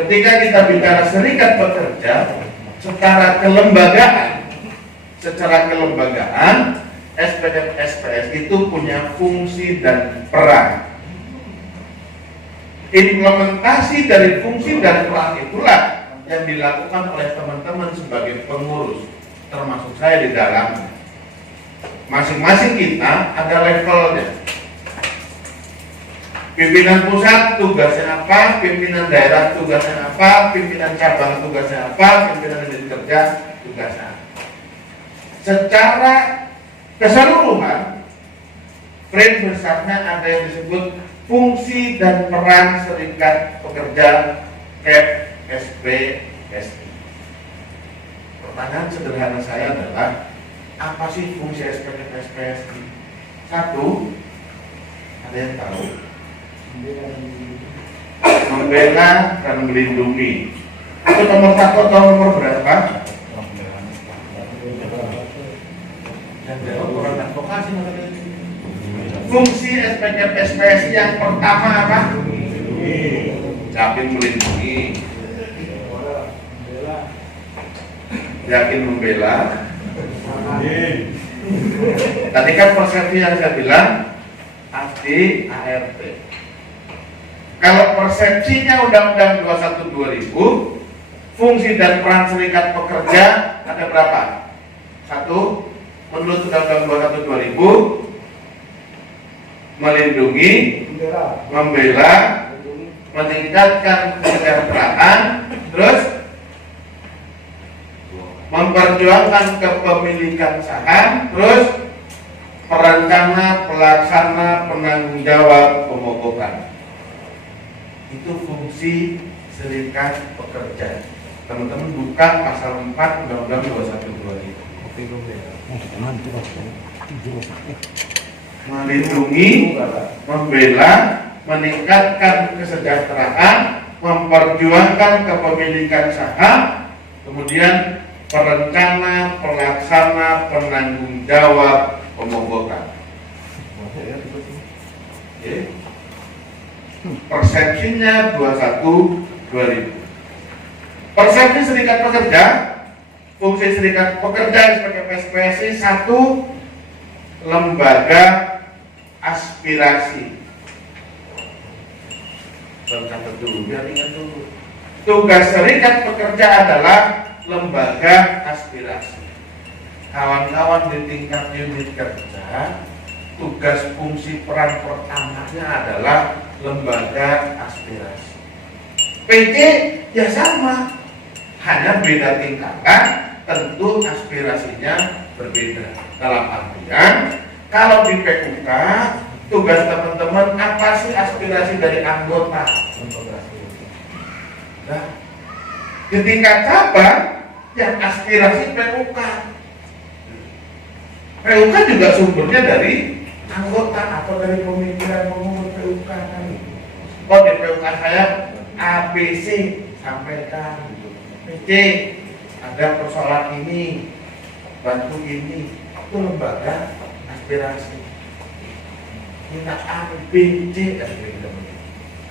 ketika kita bicara serikat pekerja secara kelembagaan, SPKP SPS itu punya fungsi dan peran. Implementasi dari fungsi dan peran itulah yang dilakukan oleh teman-teman sebagai pengurus, termasuk saya di dalam. Masing-masing kita ada levelnya. Pimpinan pusat tugasnya apa, pimpinan daerah tugasnya apa, pimpinan cabang tugasnya apa, pimpinan unit kerja tugasnya apa. Secara keseluruhan, frame besarnya ada yang disebut fungsi dan peran serikat pekerja SPSI. Pertanyaan sederhana saya adalah, apa sih fungsi SPSI? Satu, ada yang tahu? Membela dan melindungi. Itu nomor satu atau nomor berapa? Yang jawab orang advokasi. Fungsi SPSI yang pertama apa? Yakin melindungi, yakin membela. Tadi kan persepsi yang saya bilang ART. Kalau persepsinya Undang-Undang 21 2000, fungsi dan peran serikat pekerja ada berapa? Satu, menurut Undang-Undang 21 2000, melindungi, membela, meningkatkan kesejahteraan, terus memperjuangkan kepemilikan saham, terus perencana, pelaksana, penanggung jawab, pemogokan. Itu fungsi serikat pekerja. Teman-teman buka pasal 4 Undang-Undang 21 2000. Melindungi, membela, meningkatkan kesejahteraan, memperjuangkan kepemilikan saham, kemudian perencana, pelaksana, penanggung jawab, pemogokan. Persepsinya 21 2000. Persepsi serikat pekerja, fungsi serikat pekerja sebagai SPSI, satu, lembaga aspirasi. Catat dulu, biar ingat dulu. Tugas serikat pekerja adalah lembaga aspirasi. Kawan-kawan di tingkat unit kerja, tugas fungsi peran pertamanya adalah lembaga aspirasi. PC ya sama, hanya beda tingkatan, tentu aspirasinya berbeda. Dalam artian, kalau di PUK, tugas teman-teman apa sih aspirasi dari anggota? Nah, di tingkat cabang yang aspirasi PUK. PUK juga sumbernya dari anggota atau dari pemikiran pengurus PUK kan. Oh, di PUK saya ABC sampaikan, PC ada persoalan ini, bantu ini, itu lembaga aspirasi. Kita A, B, C dan sebagainya.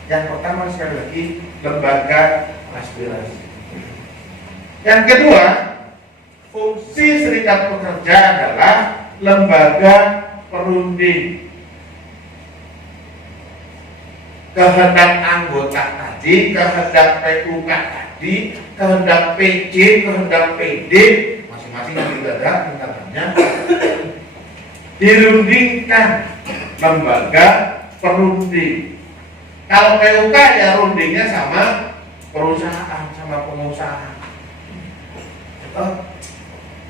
Yang pertama sekali lagi lembaga aspirasi. Yang kedua, fungsi serikat pekerja adalah lembaga perunding. Kehendak anggota tadi, kehendak PUK tadi, kehendak PJ, kehendak PD, masing-masing yang tidak ada tingkatannya, dirundingkan lembaga perunding. Kalau PUK ya rundingnya sama perusahaan, sama pengusaha.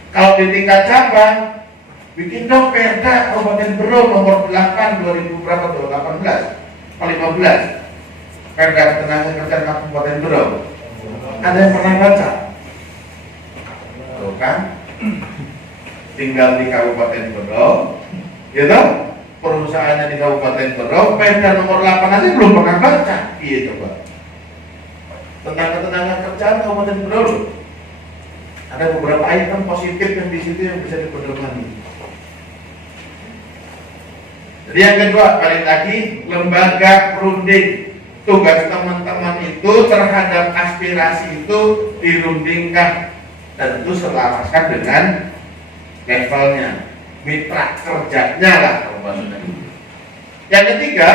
Kalau di tingkat cabang, bikin dong Perda Kabupaten Bero nomor 8 2000 berapa tuh? 18 15 Perda Ketenaga Kerjaan Kabupaten Bero. Ada yang pernah baca? Tuh kan? Tinggal di Kabupaten Bero, gitu? Perusahaannya di Kabupaten Bero, Perda nomor 8 aja belum pernah baca. Iya coba. Tentang ketenaga kerjaan Kabupaten Bero. Ada beberapa item positif yang di situ yang bisa dipedomani. Jadi yang kedua, balik lagi, lembaga perunding. Tugas teman-teman itu itu terhadap aspirasi itu dirundingkan, tentu selaraskan dengan levelnya, mitra kerjanya lah kalau bahasanya. Yang ketiga,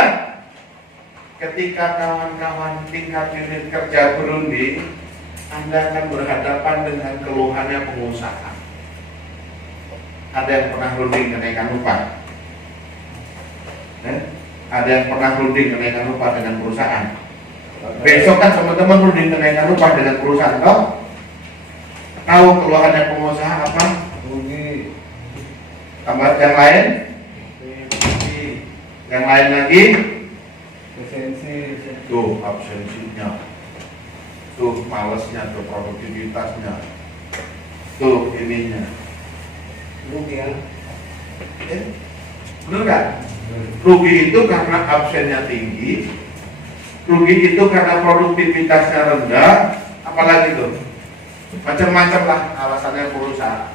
ketika kawan-kawan tingkat unit kerja berunding, Anda akan berhadapan dengan keluhannya pengusaha. Ada yang pernah runding kenaikan upah? Ada yang pernah runding kenaikan upah dengan perusahaan? Besok kan teman-teman runding kenaikan upah dengan perusahaan, tahu keluhannya pengusaha apa? Rugi. Tambah yang lain? Yang lain lagi? Esensi. Tuh absensinya, tuh malesnya, tuh produktivitasnya, tuh ininya. Rugi ya. Bener nggak? Rugi itu karena absennya tinggi, rugi itu karena produktivitasnya rendah, apalagi tuh? Macam-macam lah alasannya perusahaan.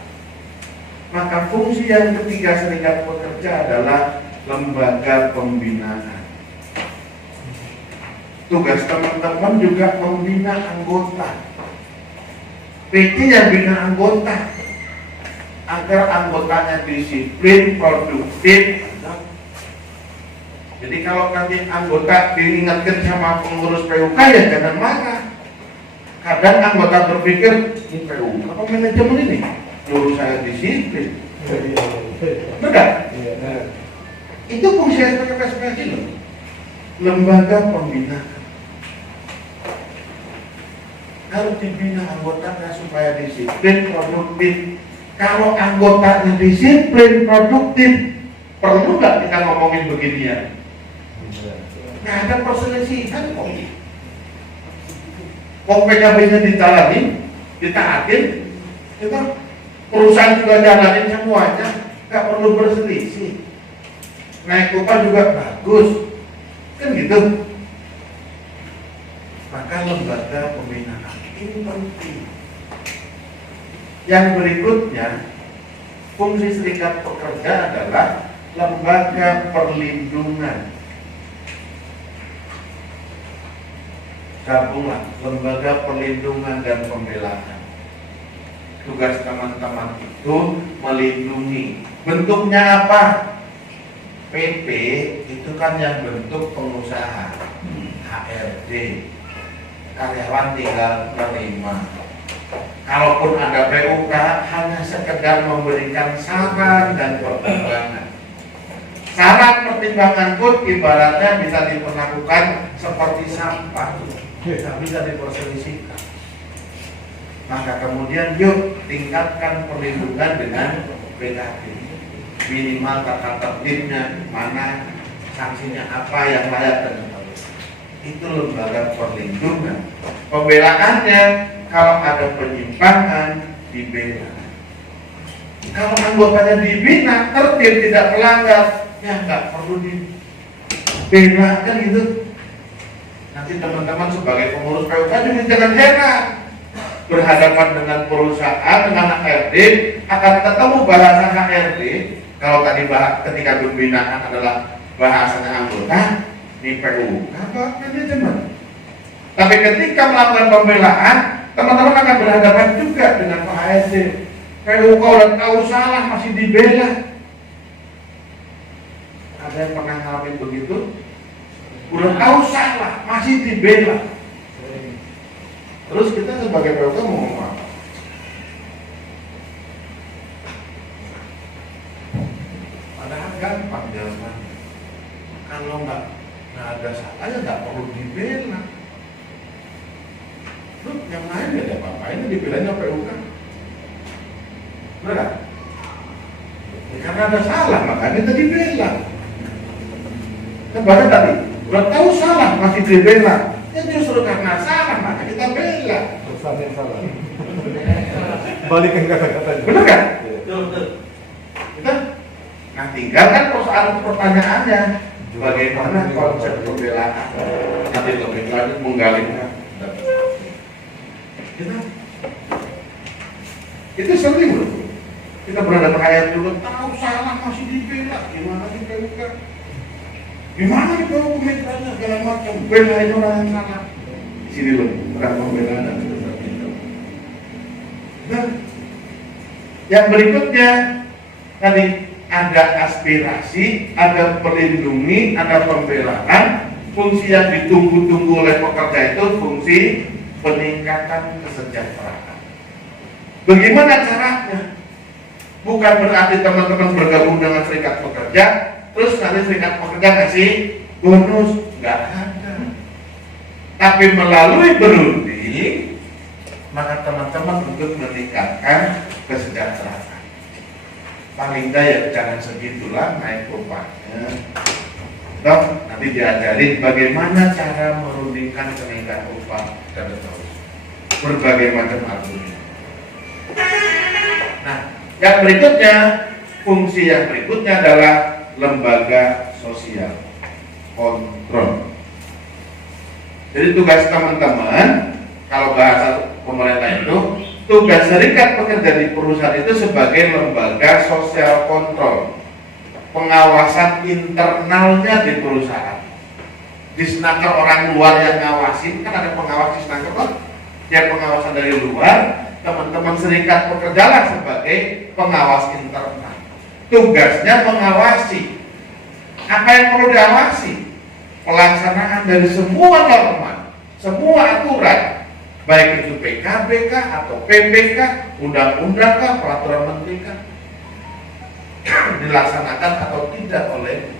Maka fungsi yang ketiga serikat pekerja adalah lembaga pembinaan. Tugas teman-teman juga membina anggota. PT yang bina anggota agar anggotanya disiplin, produktif. Jadi kalau nanti anggota diingatkan sama pengurus PUK ya jangan marah. Kadang anggota berpikir, ini PUK apa manajemen ini? Nyuruh saya disiplin. Benar? Itu fungsi SPKPSPJ loh. Lembaga pembinaan. Kalau dibina anggotanya supaya disiplin, produktif. Kalau anggotanya disiplin, produktif, perlu nggak kita ngomongin beginian? Nggak ada perselisihan kok. Kok PKB-nya ditalanin, ditaatin, kita perusahaan juga jalanin semuanya, nggak perlu berselisih. Naik upah juga bagus, kan gitu. Maka lembaga pembinaan ini penting. Yang berikutnya, fungsi serikat pekerja adalah lembaga perlindungan. Gabunglah lembaga perlindungan dan pembelaan. Tugas teman-teman itu melindungi. Bentuknya apa? PP itu kan yang bentuk pengusaha, HRD, karyawan tinggal menerima. Kalaupun ada PUK, hanya sekedar memberikan saran dan pertimbangan. Saran pertimbangan pun ibaratnya bisa diperlakukan seperti sampah, tidak bisa diperselisihkan. Maka kemudian yuk tingkatkan perlindungan dengan PKB. Minimal tata tertibnya mana, sanksinya apa yang layak dan sebagainya. Itu lembaga perlindungan. Pembelaannya kalau ada penyimpangan dibela. Kalau anggotanya dibina, tertib tidak melanggar, ya nggak perlu dibela kan gitu. Nanti teman-teman sebagai pengurus PUK juga jangan heran berhadapan dengan perusahaan, dengan HRD akan ketemu bahasa HRD. Kalau tadi ketika pembinaan adalah bahasanya anggota, di PUK apa manajemen. Tapi ketika melakukan pembelaan, teman-teman akan berhadapan juga dengan Pak HRD. PUK udah tahu salah masih dibela. Ada yang pernah ngalamin begitu? Udah tahu salah masih dibela. Terus kita sebagai PUK mau ngomong apa? Padahal gampang jawabannya. Kalau nggak ada salah ya nggak perlu dibela. Lu yang lain gak ada apa-apain dibelanya PUK. Benar? Ya, karena ada salah makanya kita dibela. Kepada tadi udah tahu salah masih dibela. Ya justru karena salah maka kita bela. Pesan yang salah. Balikin kata-katanya. Benar kan? Betul. Kita nah tinggal kan pertanyaannya bagaimana konsep pembelaan. Nanti lebih lanjut menggalinya. Itu sering loh. Kita berada rakyat juga tahu salah masih dibela. Gimana sih PUK? Gimana itu hukum mitranya segala macam? Belain orang yang salah. sini loh, perang pembelaan dan seperti itu. Nah, yang berikutnya tadi ada aspirasi, ada pelindungi, ada pembelaan. Fungsi yang ditunggu-tunggu oleh pekerja itu fungsi peningkatan kesejahteraan. Bagaimana caranya? Bukan berarti teman-teman bergabung dengan serikat pekerja, terus nanti serikat pekerja ngasih bonus, nggak ada. Tapi melalui berunding, maka teman-teman untuk meningkatkan kesejahteraan. Paling tidak ya jangan segitulah naik upahnya. Toh nanti diajarin bagaimana cara merundingkan kenaikan upah dan seterusnya. Berbagai macam argumen. Nah, yang berikutnya, fungsi yang berikutnya adalah lembaga sosial kontrol. Jadi tugas teman-teman, kalau bahasa pemerintah itu, tugas serikat pekerja di perusahaan itu sebagai lembaga sosial kontrol. Pengawasan internalnya di perusahaan. Di Snaker orang luar yang ngawasin, kan ada pengawas di Snaker kan? Yang pengawasan dari luar, teman-teman serikat pekerjalah sebagai pengawas internal. Tugasnya mengawasi. Apa yang perlu diawasi? Pelaksanaan dari semua norma, semua aturan, baik itu PKB kah atau PPK, undang-undang kah, peraturan menteri kah, dilaksanakan atau tidak oleh